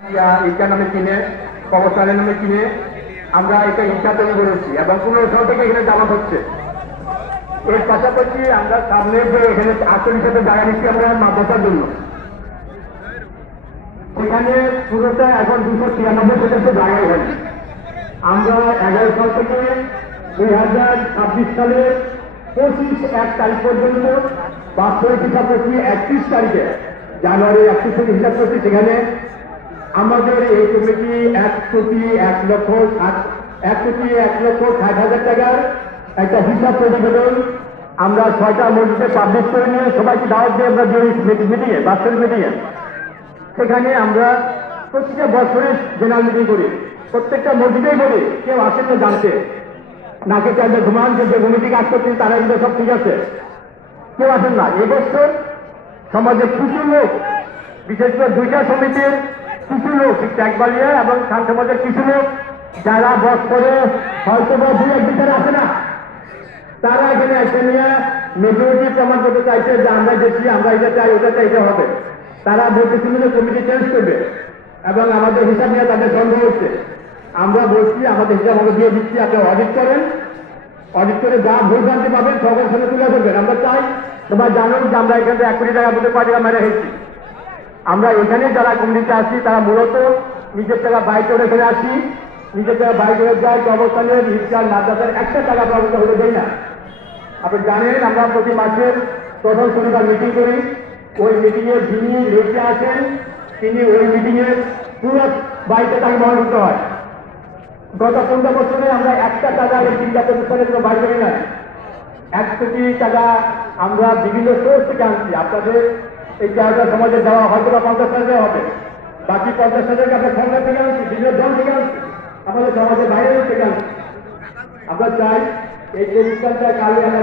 ইটা নামে কিনে কবরস্থানের নামে কিনে আমরা এটা ইটা তৈরি করেছি এবং 15 সাল থেকে এখানে জামাত হচ্ছে। এর পাশাপাশি আমরা সামনে যে এখানে 48 সাথে জায়গা নিচ্ছি আমরা মাদ্রাসার জন্য, সেখানে পুরোটা এখন 293 জায়গা এখানে। আমরা 11 সাল থেকে 2026 সালের 25 তারিখ পর্যন্ত বাৎসরিক হিসাব করছি 31 তারিখে জানুয়ারি 31 থেকে হিসাব করছি। সেখানে আমাদের এই কমিটি 1,60,000 টাকার একটা হিসাব প্রতিবেদন আমরা 6টা মসজিদে পাবলিশ করে নিয়ে সবাইকে দাওয়াত দিয়ে আমরা মিটিংয়ে বাৎসরিক মিটিংয়ে সেখানে আমরা প্রত্যেকটা বছরে জেনারেল মিটিং করি। প্রত্যেকটা মসজিদেই বলি কেউ আসেন না জানতে, নাকে চাইলে ঘুমান যে কমিটি কাজ করছে তারা কিন্তু সব ঠিক আছে, কেউ আসেন না। এবছর সমাজের কিছু লোক, বিশেষ করে 2টা সমিতির কিছু লোক, ট্যাগবালিয়া এবং খান সমাজের কিছু লোক যারা বস করে হয়তো বা 2-1 বিচারে আসে না, তারা এখানে এসে নিয়ে মেজরিটি প্রমাণ করতে চাইছে যে আমরা দেখছি আমরা এটা চাই ওটা চাই এটা হবে। তারা বলতেছিল যে কমিটি চেঞ্জ করবে এবং আমাদের হিসাব নিয়ে তাদের সন্দেহ হচ্ছে। আমরা বলছি আমাদের হিসাব আমরা দিয়ে দিচ্ছি, আপনি অডিট করেন, অডিট করে যা ভুল ভ্রান্তি পাবেন সকলের সাথে তুলে ধরবেন। আমরা চাই সবাই জানুন যে আমরা এখানে 1 কোটি টাকার মধ্যে 5 টাকা মেরে হয়েছি। আমরা এখানে যারা কমিটিতে আসি তারা মূলত নিজের টাকা বাইক করে ফেলে আসি, নিজের টাকা বাইক করে যায় অবস্থানের রিক্সার মাদ্রাসার 1 টাকা ব্যবস্থা হতে দেয় না। আপনি জানেন আমরা প্রতি মাসের প্রথম শনিবার মিটিং করি, ওই মিটিংয়ে যিনি রেখে আসেন তিনি ওই মিটিংয়ে পুরো বাড়িতে তাকে বহন করতে হয়। গত 15 বছরে আমরা 1 টাকা এই 3টা প্রতিষ্ঠানের কোনো বাড়ি করি না। 1 কোটি টাকা আমরা বিভিন্ন সোর্স থেকে আনছি। আপনাদের এই 4টা সমাজে দেওয়া হয়তো বা 50,000 দেওয়া হবে, বাকি 50,000 আমরা সরকার থেকে আনছি, বিভিন্ন দল থেকে আনছি, আমাদের সমাজের বাইরে থেকে আনছি। আমরা চাই এই প্রতিষ্ঠানটা কালে আমরা